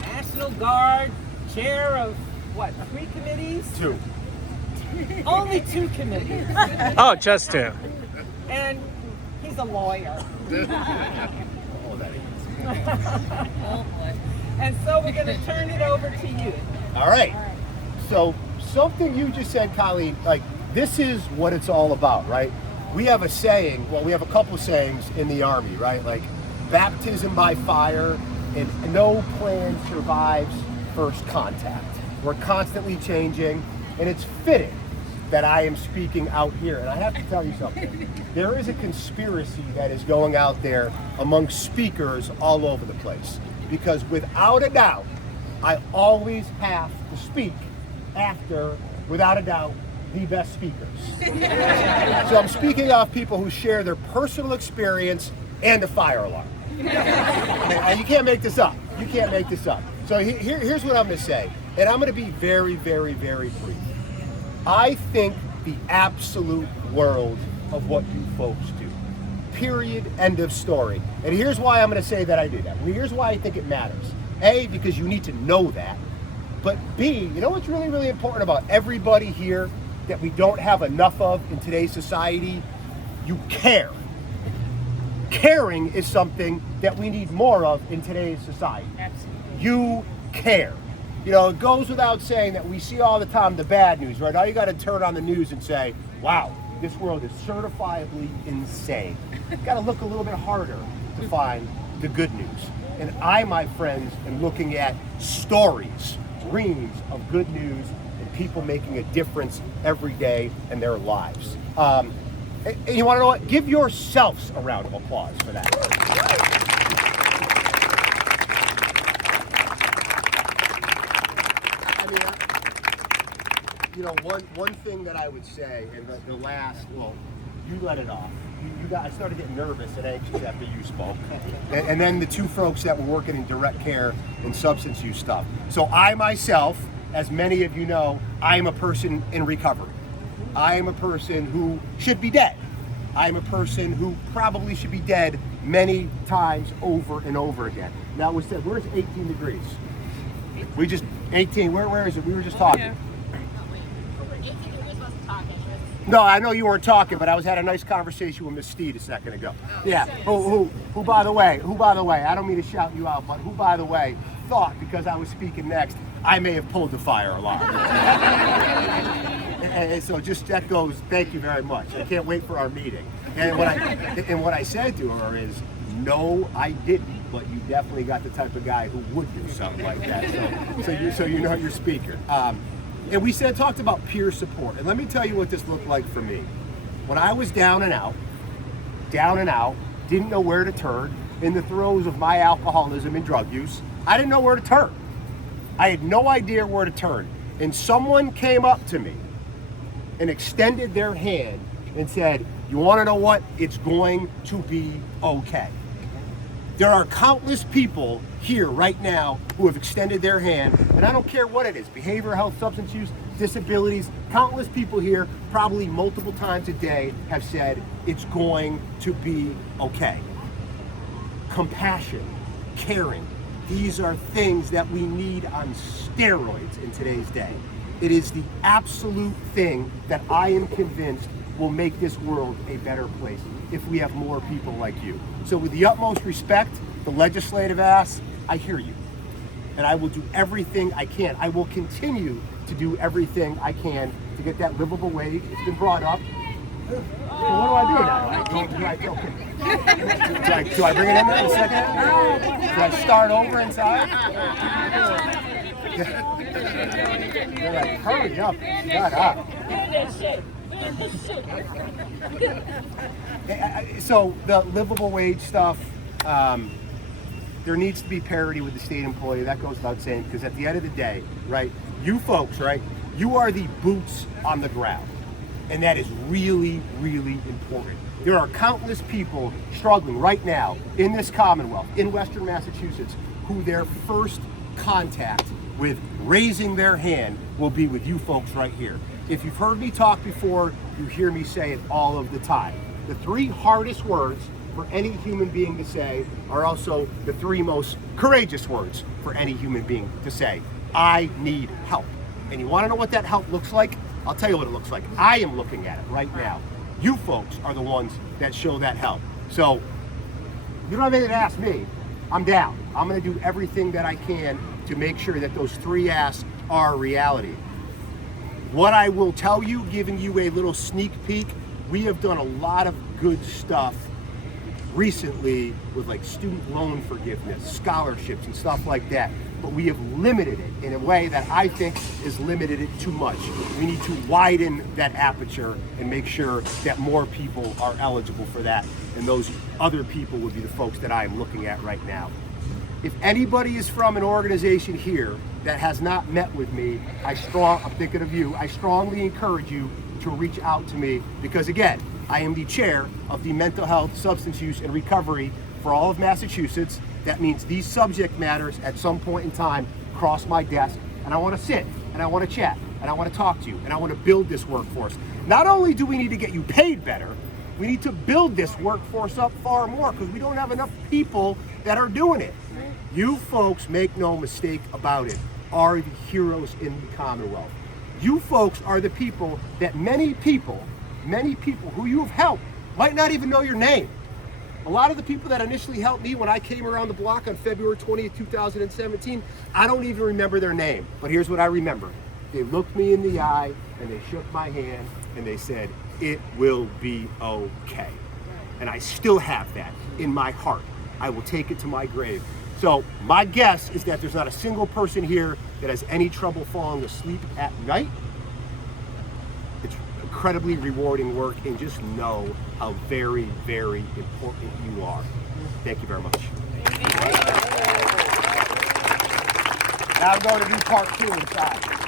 National Guard, chair of what, 3 committees? 2. Only 2 committees. Oh, just 2. And he's a lawyer. Oh, that is. Oh boy. And so we're going to turn it over to you. All right. So something you just said, Colleen, like this is what it's all about, right? We have a saying, well, we have a couple sayings in the Army, right? Like baptism by fire and no plan survives first contact. We're constantly changing, and it's fitting that I am speaking out here. And I have to tell you something. There is a conspiracy that is going out there among speakers all over the place. Because without a doubt, I always have to speak after, without a doubt, the best speakers. So I'm speaking off people who share their personal experience and a fire alarm. And you can't make this up. You can't make this up. So here's what I'm going to say. And I'm going to be very, very, very brief. I think the absolute world of what you folks do. Period. End of story. And here's why I'm going to say that I do that. Well, here's why I think it matters. A, because you need to know that. But B, you know what's really, really important about everybody here that we don't have enough of in today's society? You care. Caring is something that we need more of in today's society. Absolutely. You care. You know, it goes without saying that we see all the time the bad news, right? All you got to turn on the news and say, wow, this world is certifiably insane. You got to look a little bit harder to find the good news. And I, my friends, am looking at stories, reams of good news and people making a difference every day in their lives. And you want to know what? Give yourselves a round of applause for that. I mean, you know, one thing that I would say, and the last, well, you let it off. I started getting nervous and anxious after you spoke. And then the 2 folks that were working in direct care and substance use stuff. So I myself, as many of you know, I am a person in recovery. I am a person who should be dead. I am a person who probably should be dead many times over and over again. Now we said, where's 18 degrees? We just, 18, where is it? We were just talking. No, I know you weren't talking, but I had a nice conversation with Miss Steed a second ago. Yeah, who by the way, I don't mean to shout you out, but who by the way, thought because I was speaking next, I may have pulled the fire alarm. And so just that goes, thank you very much. I can't wait for our meeting. And what I said to her is, no, I didn't, but you definitely got the type of guy who would do something like that. So you know your speaker. And we talked about peer support. And let me tell you what this looked like for me. When I was down and out, didn't know where to turn, in the throes of my alcoholism and drug use, I didn't know where to turn. I had no idea where to turn. And someone came up to me and extended their hand and said, you want to know what? It's going to be okay. There are countless people here right now who have extended their hand, and I don't care what it is, behavioral health, substance use, disabilities, countless people here, probably multiple times a day, have said, it's going to be okay. Compassion, caring, these are things that we need on steroids in today's day. It is the absolute thing that I am convinced will make this world a better place if we have more people like you. So with the utmost respect, the legislative ass, I hear you. And I will do everything I can. I will continue to do everything I can to get that livable wage. It's been brought up. So what do I do now? Do I bring it in there in a second? Do I start over inside? They're like, hurry up, shut up. So the livable wage stuff, there needs to be parity with the state employee. That goes without saying, because at the end of the day, right, you folks, right, you are the boots on the ground. And that is really, really important. There are countless people struggling right now in this Commonwealth, in Western Massachusetts, who their first contact with raising their hand will be with you folks right here. If you've heard me talk before, you hear me say it all of the time. The 3 hardest words for any human being to say are also the 3 most courageous words for any human being to say. I need help. And you want to know what that help looks like? I'll tell you what it looks like. I am looking at it right now. You folks are the ones that show that help. So you don't have anything to ask me. I'm down. I'm going to do everything that I can to make sure that those 3 asks are reality. What I will tell you, giving you a little sneak peek, we have done a lot of good stuff recently with like student loan forgiveness, scholarships and stuff like that. But we have limited it in a way that I think is limited it too much. We need to widen that aperture and make sure that more people are eligible for that. And those other people would be the folks that I am looking at right now. If anybody is from an organization here that has not met with me, I'm thinking of you, I strongly encourage you to reach out to me because again, I am the chair of the Mental Health, Substance Use, and Recovery for all of Massachusetts. That means these subject matters at some point in time cross my desk, and I want to sit, and I want to chat, and I want to talk to you, and I want to build this workforce. Not only do we need to get you paid better, we need to build this workforce up far more because we don't have enough people that are doing it. You folks, make no mistake about it, are the heroes in the Commonwealth. You folks are the people that many people who you have helped might not even know your name. A lot of the people that initially helped me when I came around the block on February 20th, 2017, I don't even remember their name. But here's what I remember. They looked me in the eye and they shook my hand and they said, "It will be okay." And I still have that in my heart. I will take it to my grave. So my guess is that there's not a single person here that has any trouble falling asleep at night. It's incredibly rewarding work, and just know how very, very important you are. Thank you very much. Now I'm going to do part 2 inside.